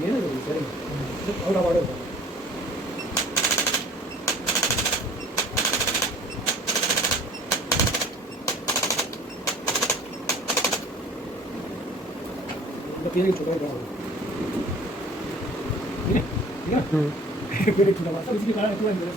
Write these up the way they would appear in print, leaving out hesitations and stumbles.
見えないようにしてやれば、ちょっと油があれば。Tiene que chocar el agua. Mira, mira. Tiene que avanzar y sigue para adelante.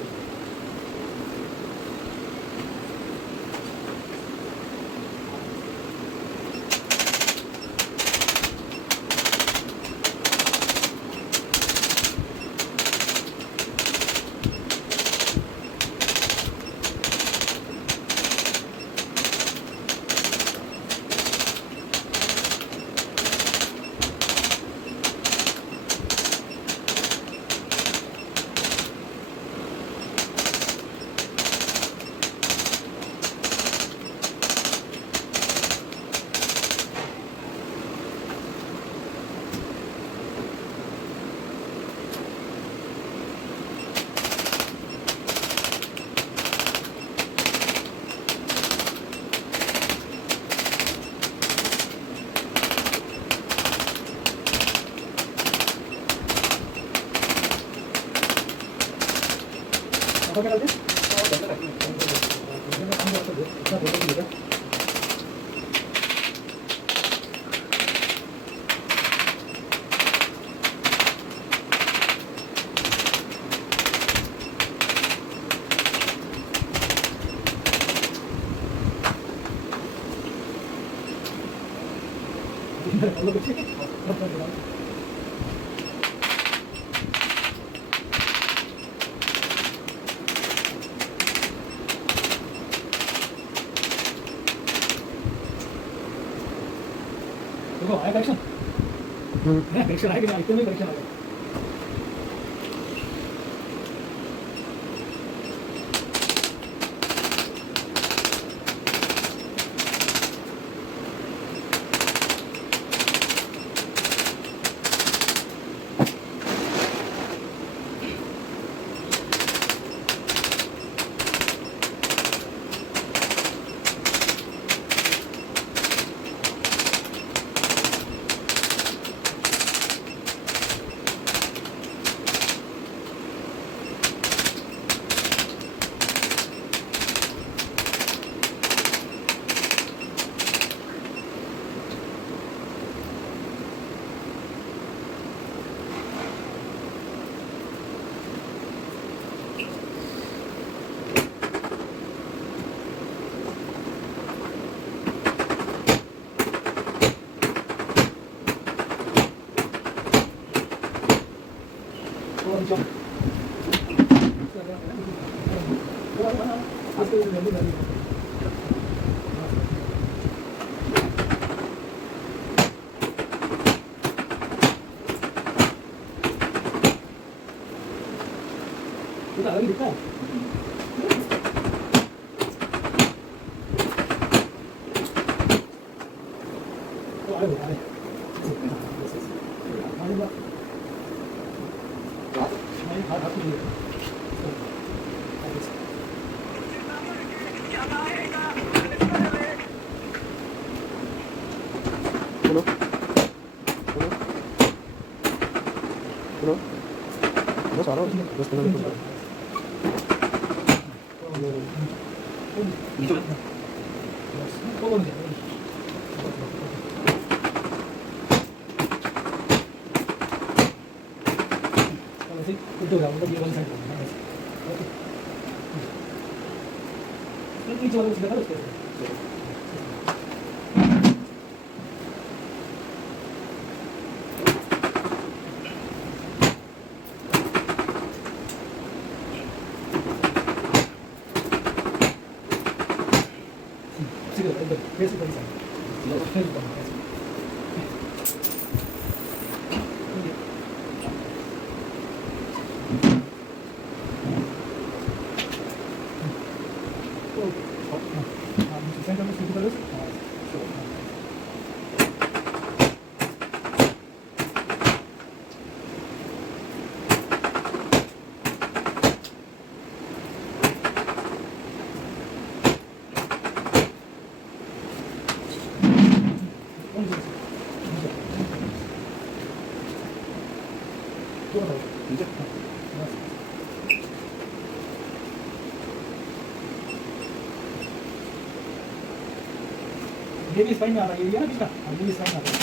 ¿Cómo que era? देखो आया correction correction आया कि नहीं इतने में करेक्शन आ गया Kita lagi dekat. Oh, ada. No salah, terus tenang itu. Itu. Itu lah, untuk bilang saya. Ini cuma sudah harus. 계속 더 이상. 이거 해줄 겁니다. 또, 생각해. 이쪽으로 더. 이제 ये भी इस साइड में आ रहा है, ये ना पिछला, हाँ, ये भी इस साइड में आ रहा है।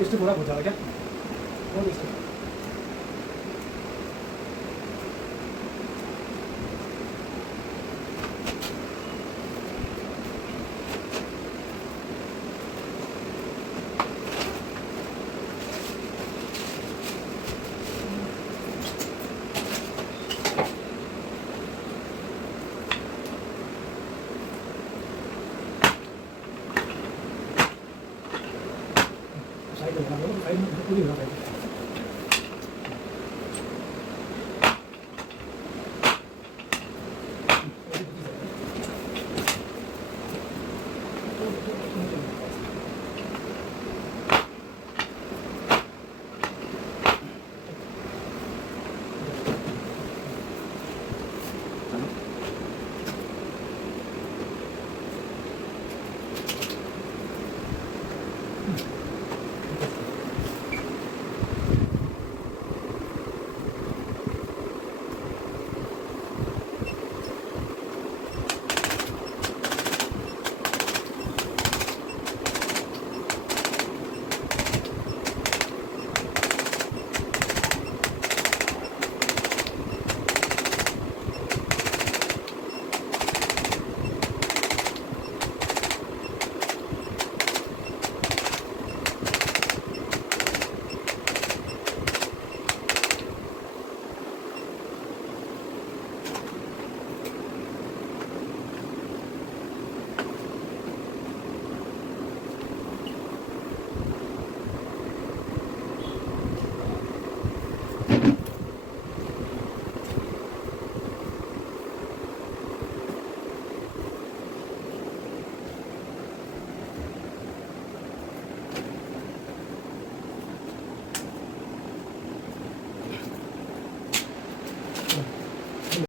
इससे थोड़ा हो जाएगा क्या और इससे साइड में बना लो, साइड में पूरी बना लो।